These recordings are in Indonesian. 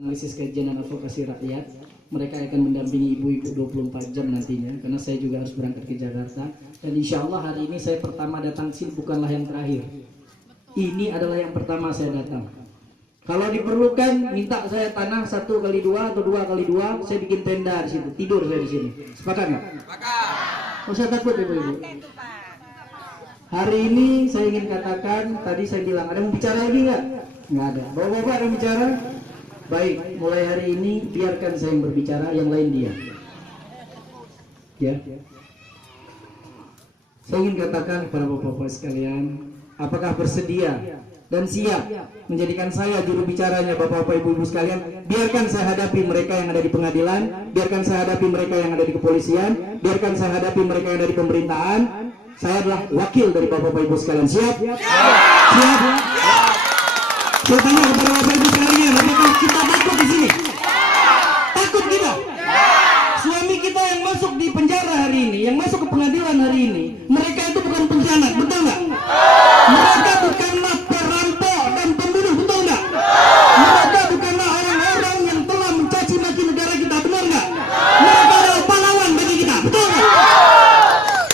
Analisis kajian dan advokasi rakyat. Mereka akan mendampingi ibu-ibu 24 jam nantinya, karena saya juga harus berangkat ke Jakarta. Dan insya Allah hari ini saya pertama datang sini bukanlah yang terakhir. Ini adalah yang pertama saya datang. Kalau diperlukan minta saya tanah 1x2 atau 2x2, saya bikin tenda di situ, tidur saya di sini. Sepakat nggak? Sepakat. Oh, saya takut ibu-ibu. Hari ini saya ingin katakan, tadi saya bilang ada mau bicara lagi nggak? Nggak ada. Bapak-bapak ada bicara? Baik, mulai hari ini biarkan saya yang berbicara, yang lain dia. Ya. Saya ingin katakan kepada bapak-bapak sekalian, apakah bersedia dan siap menjadikan saya juru bicaranya bapak-bapak ibu-ibu sekalian? Biarkan saya hadapi mereka yang ada di pengadilan, biarkan saya hadapi mereka yang ada di kepolisian, biarkan saya hadapi mereka yang ada di pemerintahan. Saya adalah wakil dari bapak-bapak ibu sekalian. Siap? Siap? Saya tanya kepada bapak ibu sekalian, apakah kita takut di sini? Takut kita? Suami kita yang masuk di penjara hari ini, yang masuk ke pengadilan hari ini, mereka itu bukan pengkhianat, betul nggak? Mereka bukanlah perampok dan pembunuh, betul nggak? Mereka bukanlah orang-orang yang telah mencaci maki negara kita, benar nggak? Mereka adalah pahlawan bagi kita, betul nggak?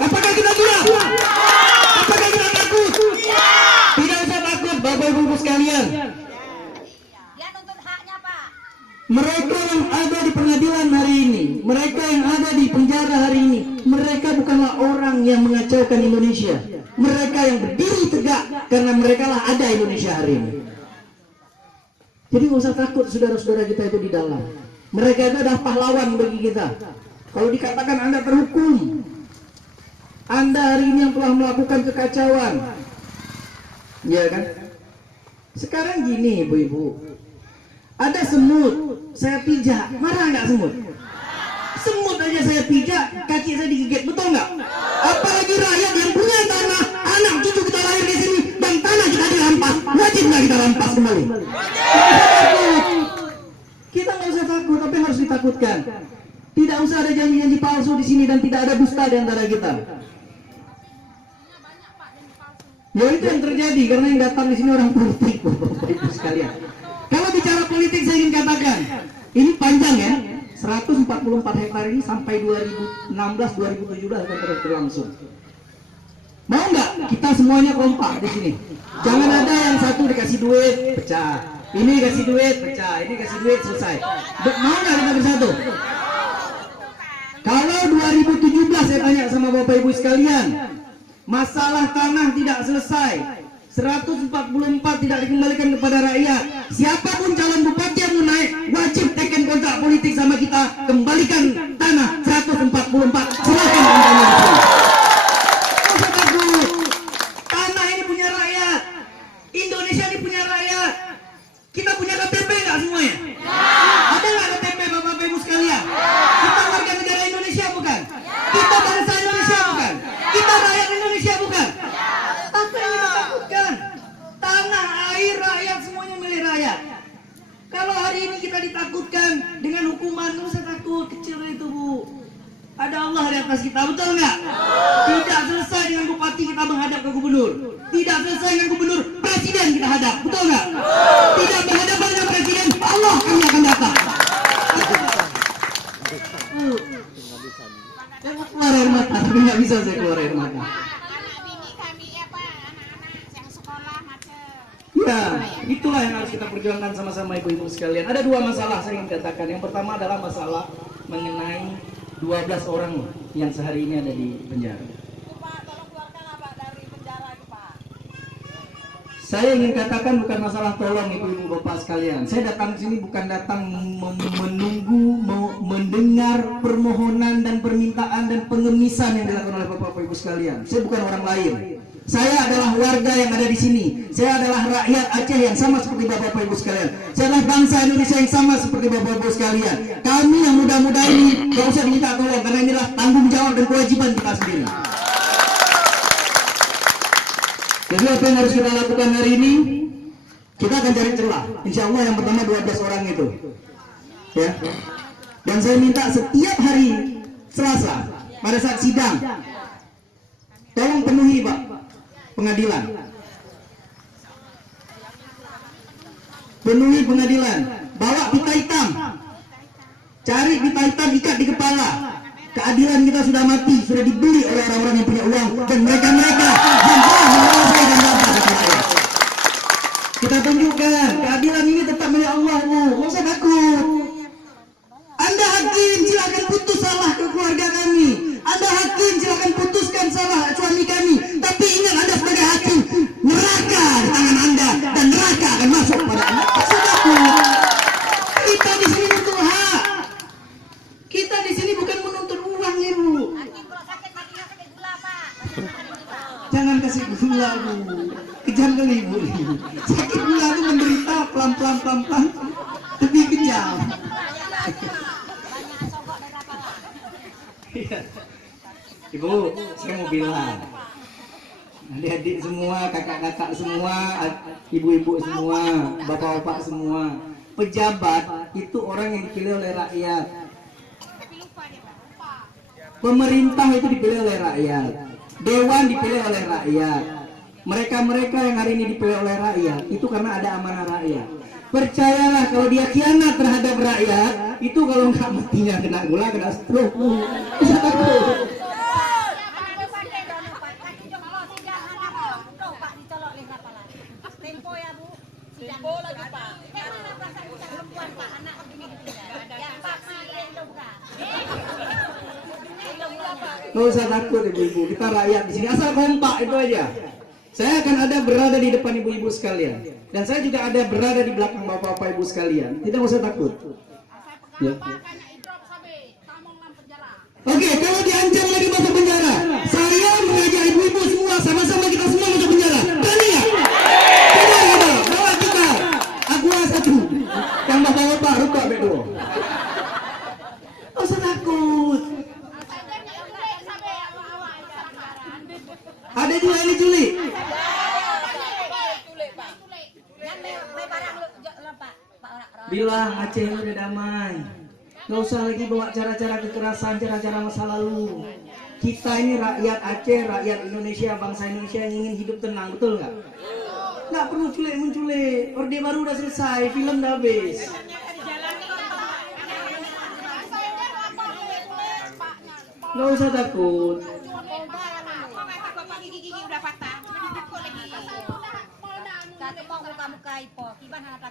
Apakah kita geram? Apakah kita takut? Tidak usah takut, bapak ibu sekalian. Mereka yang ada di pengadilan hari ini, mereka yang ada di penjara hari ini, mereka bukanlah orang yang mengacaukan Indonesia. Mereka yang berdiri tegak karena mereka lah ada Indonesia hari ini. Jadi nggak usah takut saudara-saudara kita itu di dalam. Mereka itu adalah pahlawan bagi kita. Kalau dikatakan Anda terhukum, Anda hari ini yang telah melakukan kekacauan, ya kan? Sekarang gini ibu-ibu, ada semut, saya pijak, marah nggak semut? Semut aja saya pijak, kaki saya digigit, betul nggak? Apalagi rakyat yang punya tanah, anak cucu kita lahir di sini, dan tanah kita dirampas, wajib nggak kita rampas kembali? Kita nggak usah takut, tapi harus ditakutkan. Tidak usah ada janji-janji palsu di sini dan tidak ada dusta di antara kita. Ya itu yang terjadi karena yang datang di sini orang politik, bapak ibu sekalian. Kalau bicara politik saya ingin katakan, ini panjang ya, 144 hektar ini sampai 2016-2017 akan terus berlangsung. Mau nggak kita semuanya kompak di sini? Jangan ada yang satu dikasih duit pecah, ini dikasih duit pecah, ini dikasih duit selesai. Mau nggak kita bersatu? Kalau 2017 saya tanya sama bapak ibu sekalian, masalah tanah tidak selesai, 144 tidak dikembalikan kepada rakyat. Siapapun calon bupati yang mau naik, wajib teken kontrak politik sama kita, kembalikan tanah 144. Silakan kampanye di sini. Usah takut. Tanah ini punya rakyat. Indonesia ini punya rakyat. Kita punya KTP nggak semuanya? Ada nggak KTP bapak-bapak ibu sekalian? Kita warga negara Indonesia bukan? Kita bangsa Indonesia bukan? Kita rakyat Indonesia bukan? Apa yang kita takutkan? Tanah, air, rakyat semuanya milik rakyat. Kalau hari ini kita ditakutkan dengan hukuman, nggak usah takut, kecil itu bu. Ada Allah di atas kita, betul nggak? Tidak selesai dengan bupati kita menghadap ke gubernur. Tidak selesai dengan gubernur, presiden kita hadap, betul nggak? Tidak berhadapan dengan presiden, Allah kami akan datang. Saya mau keluar air mata, tapi nggak bisa saya keluar air mata. Ya, itulah yang harus kita perjuangkan sama-sama ibu-ibu sekalian. Ada dua masalah saya ingin katakan. Yang pertama adalah masalah mengenai 12 orang yang sehari ini ada di penjara. Pak, tolong keluarkanlah Pak dari penjara itu Pak. Saya ingin katakan bukan masalah tolong ibu-ibu bapak sekalian. Saya datang sini bukan datang menunggu, mendengar permohonan dan permintaan dan pengemisan yang dilakukan oleh bapak-bapak ibu sekalian. Saya bukan orang lain. Saya adalah warga yang ada di sini. Saya adalah rakyat Aceh yang sama seperti bapak-bapak ibu sekalian. Saya adalah bangsa Indonesia yang sama seperti bapak-bapak ibu sekalian. Kami yang muda-muda ini gak usah diminta tolong karena inilah tanggung jawab dan kewajiban kita sendiri. Jadi apa yang harus kita lakukan hari ini? Kita akan cari celah. Insya Allah yang pertama 12 orang itu. Ya. Dan saya minta setiap hari Selasa pada saat sidang, tolong penuhi Pak pengadilan. Penuhi pengadilan. bawa pita hitam, cari pita hitam, ikat di kepala. Keadilan kita sudah mati, sudah dibeli oleh orang-orang yang punya uang dan mereka-mereka yang telah menguasai dan dapat. Kita tunjukkan keadilan ini tetap milik Allah, Bu. Nggak usah takut. Anda hakim, silakan putus salah ke keluarga kami. Anda hakim, silakan putuskan salah suami kami. Tapi ingat, Anda sebagai hakim, neraka di tangan Anda dan neraka akan masuk pada Anda. Usah takut. Kita di sini untuk hak. Kita di sini bukan menuntut uang, Ibu. Jangan kasih gula, Bu. Kejam kali, Bu. Sakit gula itu menderita pelan-pelan, tapi kejam. Ibu, saya mau bilang, adik-adik semua, kakak-kakak semua, ibu-ibu semua, bapak-bapak semua, pejabat itu orang yang dipilih oleh rakyat. Pemerintah itu dipilih oleh rakyat, dewan dipilih oleh rakyat. Mereka-mereka yang hari ini dipilih oleh rakyat itu karena ada amanah rakyat. Percayalah, kalau dia khianat terhadap rakyat, itu kalau nggak matinya kena gula, kena stroke. Bisa takut. Tempo lagi Pak. Nggak usah takut, ibu-ibu. Kita rakyat di sini, asal kompak itu aja. Saya akan ada berada di depan ibu-ibu sekalian, dan saya juga ada berada di belakang bapak-bapak ibu sekalian. Tidak usah takut. Ya. Oke, kalau diancam lagi masuk penjara, saya mengajak ibu-ibu semua, sama-sama kita semua masuk penjara. Berani nggak? Coba kita, bawa kita. Aku satu, yang bapak-bapak rukuk bedo. Nggak usah takut. Ada juga yang diculik. Bilang Aceh udah damai. Nggak usah lagi bawa cara-cara kekerasan, cara-cara masa lalu. Kita ini rakyat Aceh, rakyat Indonesia, bangsa Indonesia yang ingin hidup tenang, betul nggak? Nggak perlu culik-menculik. Orde Baru udah selesai, film udah habis. Nggak usah takut.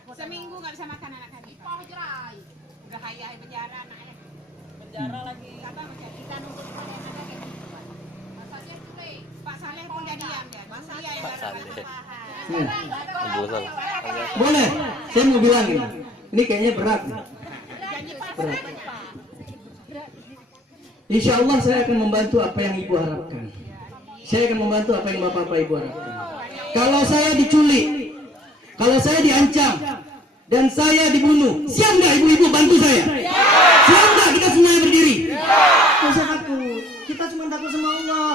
Seminggu nggak bisa makan anak kami. Udah hayai penjara anaknya. Penjara lagi. Apa kita nunggu Pak Saleh pun dia diam ya. Dia yang Boleh, saya mau bilang ini kayaknya berat. Berat. Insya Allah saya akan membantu apa yang ibu harapkan. Saya akan membantu apa yang bapak-bapak ibu harapkan. Kalau saya diculik, kalau saya diancam, dan saya dibunuh, siap nggak ibu-ibu bantu saya? Siap nggak kita semuanya berdiri? Nggak usah takut, kita cuma takut sama Allah.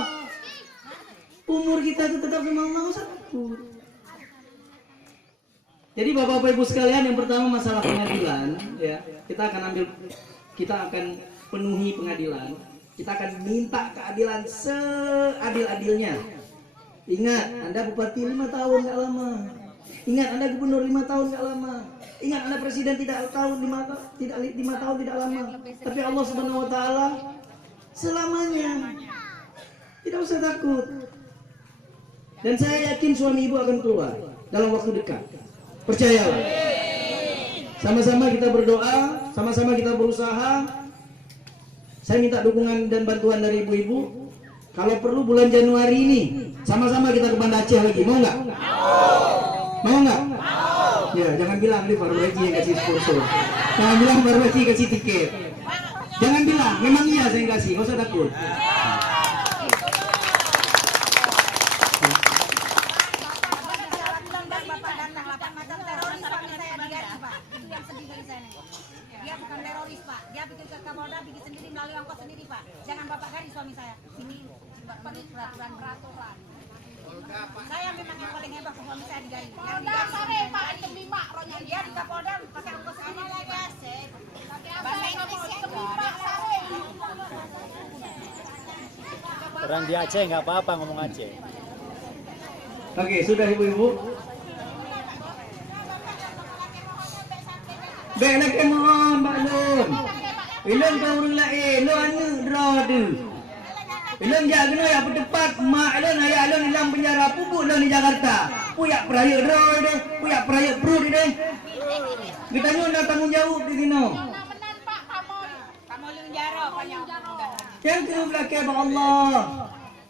Umur kita itu tetap sama Allah, nggak usah takut. Jadi bapak-bapak ibu sekalian, yang pertama masalah pengadilan, ya kita akan penuhi pengadilan. Kita akan minta keadilan seadil-adilnya. Ingat, Anda bupati 5 tahun nggak lama. Ingat, Anda gubernur 5 tahun nggak lama. Ingat, Anda presiden tidak 5 tahun tidak lama. Tapi Allah Subhanahu Wa Taala selamanya. Tidak usah takut. Dan saya yakin suami ibu akan keluar dalam waktu dekat. Percayalah. Sama-sama kita berdoa, sama-sama kita berusaha. Saya minta dukungan dan bantuan dari ibu-ibu. Kalau perlu bulan Januari ini, sama-sama kita ke Banda Aceh lagi. Mau nggak? Mau nggak? Ya, jangan bilang nih Baru Haji yang kasih sponsor. Jangan bilang Baru Haji kasih tiket. Jangan bilang, memang iya saya kasih. Nggak usah takut. Dia bukan teroris Pak, dia bikin ke Kapolda, bikin sendiri melalui ongkos sendiri Pak. Jangan Bapak garis suami saya. Ini peraturan. Saya memang yang paling hebat suami saya digaris. Polda sare Pak itu 5 rohnya dia di Kapolda pakai ongkos sendiri lagi asik. Bahasa Indonesia itu 5 sare. Orang di Aceh nggak apa-apa ngomong Aceh. Oke, sudah ibu-ibu. Baiklah kemohon Mbak Lun. Ilun kau urang lain, lo anu draw tu. Ilun jak kena yang bertepat mak Ilun ayah Ilun dalam penjara pupuk Ilun di Jakarta. Puyak peraya draw dia, puyak peraya perut dia. Kita nak tanggung jawab di sini. Kamu lu jaro banyak. Yang kena belakang Allah.